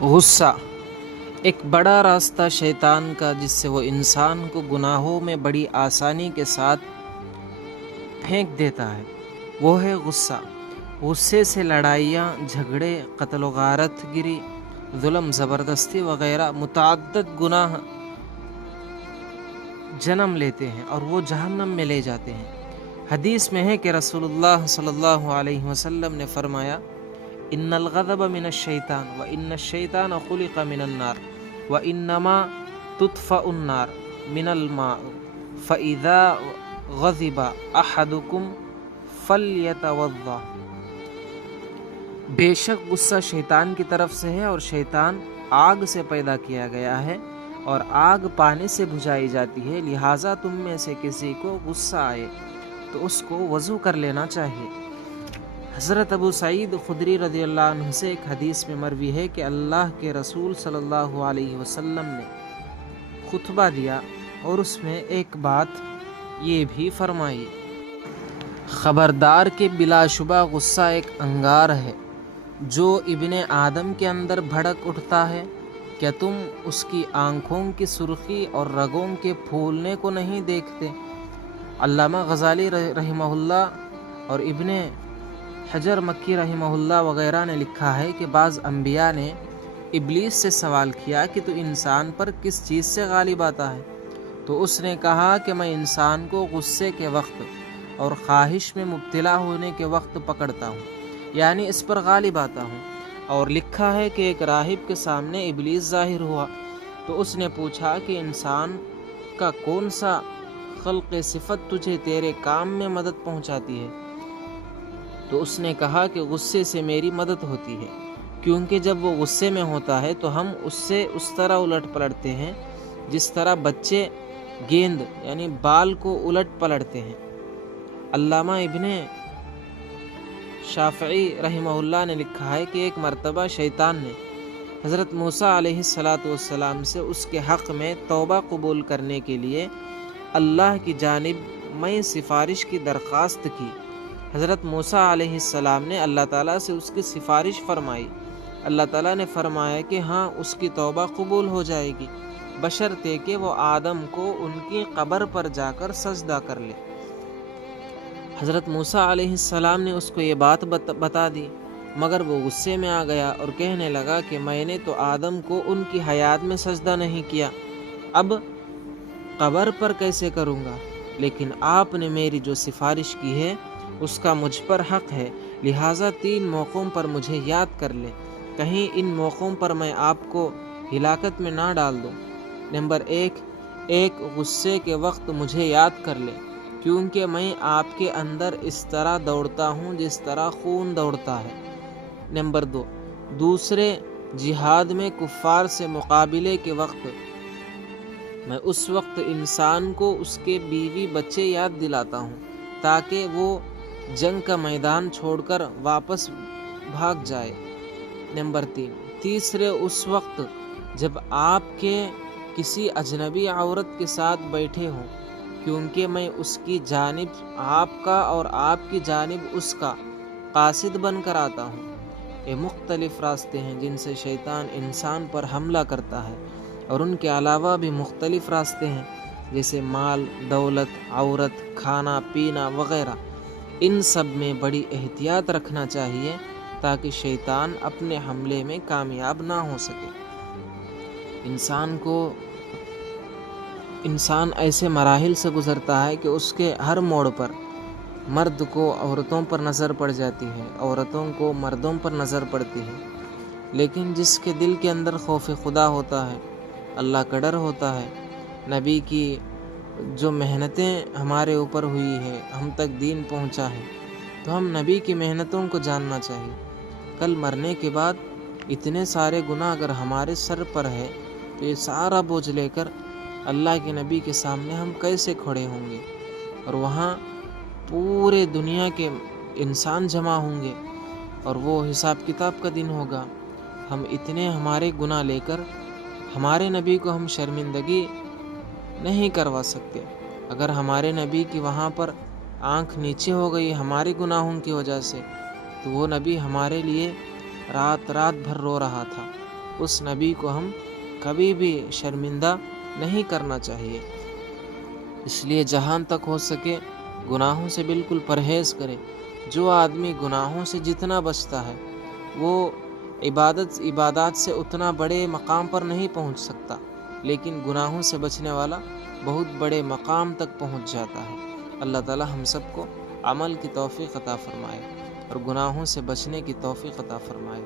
غصہ ایک بڑا راستہ شیطان کا جس سے وہ انسان کو گناہوں میں بڑی آسانی کے ساتھ پھینک دیتا ہے، وہ ہے غصہ۔ غصے سے لڑائیاں، جھگڑے، قتل و غارت گری، ظلم، زبردستی وغیرہ متعدد گناہ جنم لیتے ہیں اور وہ جہنم میں لے جاتے ہیں۔ حدیث میں ہے کہ رسول اللہ صلی اللہ علیہ وسلم نے فرمایا، ان الغضب من الشیطان وان الشیطان خلق من النار وانما تطفأ النار من الماء فاذا غضب احدکم فلیتوضأ۔ بے شک غصہ شیطان کی طرف سے ہے اور شیطان آگ سے پیدا کیا گیا ہے اور آگ پانی سے بجھائی جاتی ہے، لہٰذا تم میں سے کسی کو غصہ آئے تو اس کو وضو کر لینا چاہیے۔ حضرت ابو سعید خدری رضی اللہ عنہ سے ایک حدیث میں مروی ہے کہ اللہ کے رسول صلی اللہ علیہ وسلم نے خطبہ دیا اور اس میں ایک بات یہ بھی فرمائی، خبردار کہ بلا شبہ غصہ ایک انگار ہے جو ابن آدم کے اندر بھڑک اٹھتا ہے، کیا تم اس کی آنکھوں کی سرخی اور رگوں کے پھولنے کو نہیں دیکھتے؟ علامہ غزالی رحمہ اللہ اور ابن حجر مکی رحمہ اللہ وغیرہ نے لکھا ہے کہ بعض انبیاء نے ابلیس سے سوال کیا کہ تو انسان پر کس چیز سے غالب آتا ہے؟ تو اس نے کہا کہ میں انسان کو غصے کے وقت اور خواہش میں مبتلا ہونے کے وقت پکڑتا ہوں، یعنی اس پر غالب آتا ہوں۔ اور لکھا ہے کہ ایک راہب کے سامنے ابلیس ظاہر ہوا تو اس نے پوچھا کہ انسان کا کون سا خلق صفت تجھے تیرے کام میں مدد پہنچاتی ہے؟ تو اس نے کہا کہ غصے سے میری مدد ہوتی ہے، کیونکہ جب وہ غصے میں ہوتا ہے تو ہم اس سے اس طرح الٹ پلٹتے ہیں جس طرح بچے گیند یعنی بال کو الٹ پلٹتے ہیں۔ علامہ ابن شافعی رحمہ اللہ نے لکھا ہے کہ ایک مرتبہ شیطان نے حضرت موسیٰ علیہ السلام سے اس کے حق میں توبہ قبول کرنے کے لیے اللہ کی جانب میں سفارش کی درخواست کی۔ حضرت موسیٰ علیہ السلام نے اللہ تعالیٰ سے اس کی سفارش فرمائی۔ اللہ تعالیٰ نے فرمایا کہ ہاں، اس کی توبہ قبول ہو جائے گی، بشرطے کہ وہ آدم کو ان کی قبر پر جا کر سجدہ کر لے۔ حضرت موسیٰ علیہ السلام نے اس کو یہ بات بتا دی، مگر وہ غصے میں آ گیا اور کہنے لگا کہ میں نے تو آدم کو ان کی حیات میں سجدہ نہیں کیا، اب قبر پر کیسے کروں گا؟ لیکن آپ نے میری جو سفارش کی ہے اس کا مجھ پر حق ہے، لہٰذا 3 موقعوں پر مجھے یاد کر لے، کہیں ان موقعوں پر میں آپ کو ہلاکت میں نہ ڈال دوں۔ نمبر 1، غصے کے وقت مجھے یاد کر لے، کیونکہ میں آپ کے اندر اس طرح دوڑتا ہوں جس طرح خون دوڑتا ہے۔ نمبر 2، دوسرے جہاد میں کفار سے مقابلے کے وقت میں اس وقت انسان کو اس کے بیوی بچے یاد دلاتا ہوں تاکہ وہ جنگ کا میدان چھوڑ کر واپس بھاگ جائے۔ نمبر 3، تیسرے اس وقت جب آپ کے کسی اجنبی عورت کے ساتھ بیٹھے ہوں، کیونکہ میں اس کی جانب آپ کا اور آپ کی جانب اس کا قاصد بن کر آتا ہوں۔ یہ مختلف راستے ہیں جن سے شیطان انسان پر حملہ کرتا ہے، اور ان کے علاوہ بھی مختلف راستے ہیں جیسے مال، دولت، عورت، کھانا پینا وغیرہ۔ ان سب میں بڑی احتیاط رکھنا چاہیے تاکہ شیطان اپنے حملے میں کامیاب نہ ہو سکے۔ انسان ایسے مراحل سے گزرتا ہے کہ اس کے ہر موڑ پر مرد کو عورتوں پر نظر پڑ جاتی ہے، عورتوں کو مردوں پر نظر پڑتی ہے، لیکن جس کے دل کے اندر خوف خدا ہوتا ہے، اللہ کا ڈر ہوتا ہے، نبی کی جو محنتیں ہمارے اوپر ہوئی ہے، ہم تک دین پہنچا ہے، تو ہم نبی کی محنتوں کو جاننا چاہیے۔ کل مرنے کے بعد اتنے سارے گناہ اگر ہمارے سر پر ہے تو یہ سارا بوجھ لے کر اللہ کے نبی کے سامنے ہم کیسے کھڑے ہوں گے؟ اور وہاں پورے دنیا کے انسان جمع ہوں گے اور وہ حساب کتاب کا دن ہوگا۔ ہم اتنے ہمارے گناہ لے کر ہمارے نبی کو ہم شرمندگی نہیں کروا سکتے۔ اگر ہمارے نبی کی وہاں پر آنکھ نیچے ہو گئی ہمارے گناہوں کی وجہ سے، تو وہ نبی ہمارے لیے رات رات بھر رو رہا تھا۔ اس نبی کو ہم کبھی بھی شرمندہ نہیں کرنا چاہیے۔ اس لیے جہاں تک ہو سکے گناہوں سے بالکل پرہیز کرے۔ جو آدمی گناہوں سے جتنا بچتا ہے وہ عبادات سے اتنا بڑے مقام پر نہیں پہنچ سکتا، لیکن گناہوں سے بچنے والا بہت بڑے مقام تک پہنچ جاتا ہے۔ اللہ تعالی ہم سب کو عمل کی توفیق عطا فرمائے اور گناہوں سے بچنے کی توفیق عطا فرمائے۔